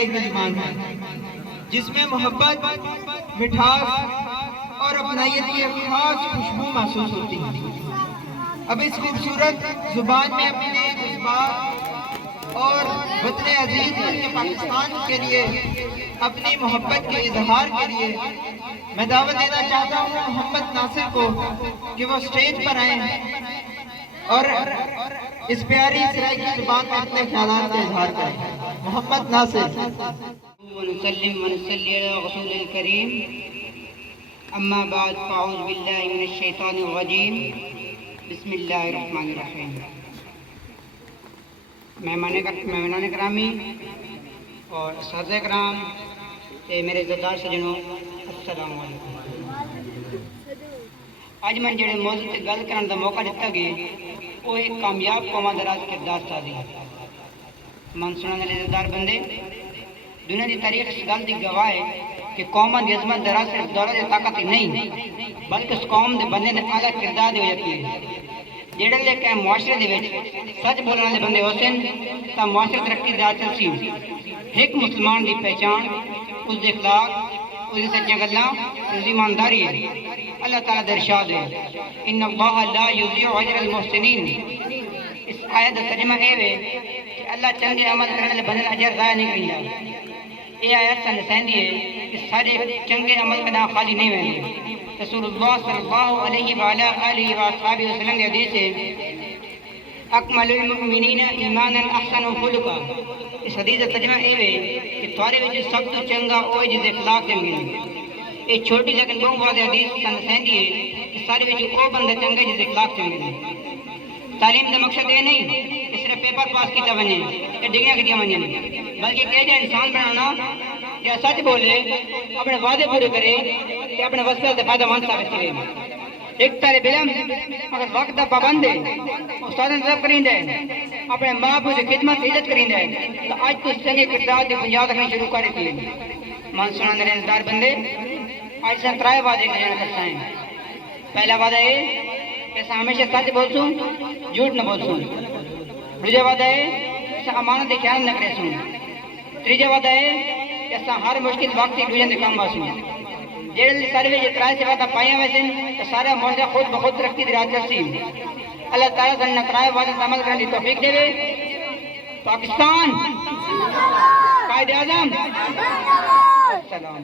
اسرائیل کی زبان ہے، جس میں محبت، مٹھاس اور اپنائیت کی ایک خاص خوشبو محسوس ہوتی ہے۔ اب اس خوبصورت زبان میں اپنے جذبات اور وطن عزیز کے پاکستان کے لیے اپنی محبت کے اظہار کے لیے میں دعوت دینا چاہتا ہوں محمد ناصر کو کہ وہ اسٹیج پر آئیں اور اس پیاری اسرائیل کی زبان میں اپنے خیالات کا اظہار کریں۔ محمد ناصر۔ ونسلم ونصلي على رسول الكريم اما بعد فاعوذ بالله من الشيطان الرجيم بسم الله الرحمن الرحیم۔ مہمانان گرامی اور اساتذہ کرام تے میرے عزتدار سجنوں، السلام علیکم۔ اج میں جڑے موضوع تے گل کرن دا موقع دتا گیا وہ ایک کامیاب قوما دا راز کردار سازی ہے۔ من سنن والے عزتدار بندے، دنیا دی تاریخ اس گل دی گواہ ہے کہ قوما دی عظمت دا راز صرف دولت دی طاقت ہی نہیں بلکہ اس قوم دے بندے دے اعلیٰ کردار دی وجہ ہے۔ جڑے لے کے معاشرے دے وچ سچ بولنے والے بندے ہوسن تا معاشرے ترقی دار چلسی۔ ایک مسلمان دی پہچان اس دے اخلاق، اس دی سچیاں گلاں، اس دی ایمانداری ہے۔ اللہ تعالیٰ دا ارشاد ہے ان اللہ لا یضیع اجر المحسنین۔ اس آیت کا ترجمہ یہ ہے کہ اللہ چنگے عمل کرنے والے بندے دا اجر ضائع نہیں کریندا۔ یہ آیت سن دسیندی ہے کہ سارے چنگے عمل کنا خالی نہیں ویندے۔ رسول اللہ صلی اللہ علیہ وآلہ وآلہ وسلم کی حدیث ہے اکمل المؤمنین ایمانا احسن خلقا۔ اس حدیث کا ترجمہ یہ ہے کہ تھوڑے وچ سب تو چنگا وہ جس اخلاق چنگے ہیں۔ یہ چھوٹی لیکن بہت واضح حدیث سن دسیندی ہے کہ سارے وچ وہ بندہ چنگا جس اخلاق چنگے ہیں۔ تعلیم کا مقصد یہ نہیں کہ صرف پیپر پاس کیتا بنے یا ڈگریاں کیتیاں بنے، بلکہ کہ جو انسان بنانا جو سچ بولے، اپنے وعدے پورے کرے کہ اپنے وسیلے سے فائدہ مند ثابت کرے۔ ایک طالب علم اگر وقت کا پابند ہے، استاد طلب کریندا ہے، اپنے ماں باپ کی خدمت عزت کریندا ہے تو اج تو چنگے کردار کی بنیاد رکھنی شروع کر دیتی ہے۔ مان سنن والے عزتدار بندے، اج سے 3 وعدے کرنا کرتا ہے۔ پہلا وعدہ ہے کہ ہمیشہ سچ بولسوں، جھوٹ نہ بولسوں۔ دوسرا وعدہ ہے کہ امانت کے خیال نہ کرے سوں۔ تیسرا وعدہ ہے کہ ہر مشکل وقت ایک دوسرے کے کام آسوں۔ جیڑے سارے یہ 3 سے وعدہ پائے ہوئے ہیں تو سارا معاشرہ خود بخود ترقی دی راہ چلسی۔ اللہ تعالیٰ سے 3 وعدے پر عمل کرنے کی توفیق دے۔ پاکستان، قائد اعظم، السلام۔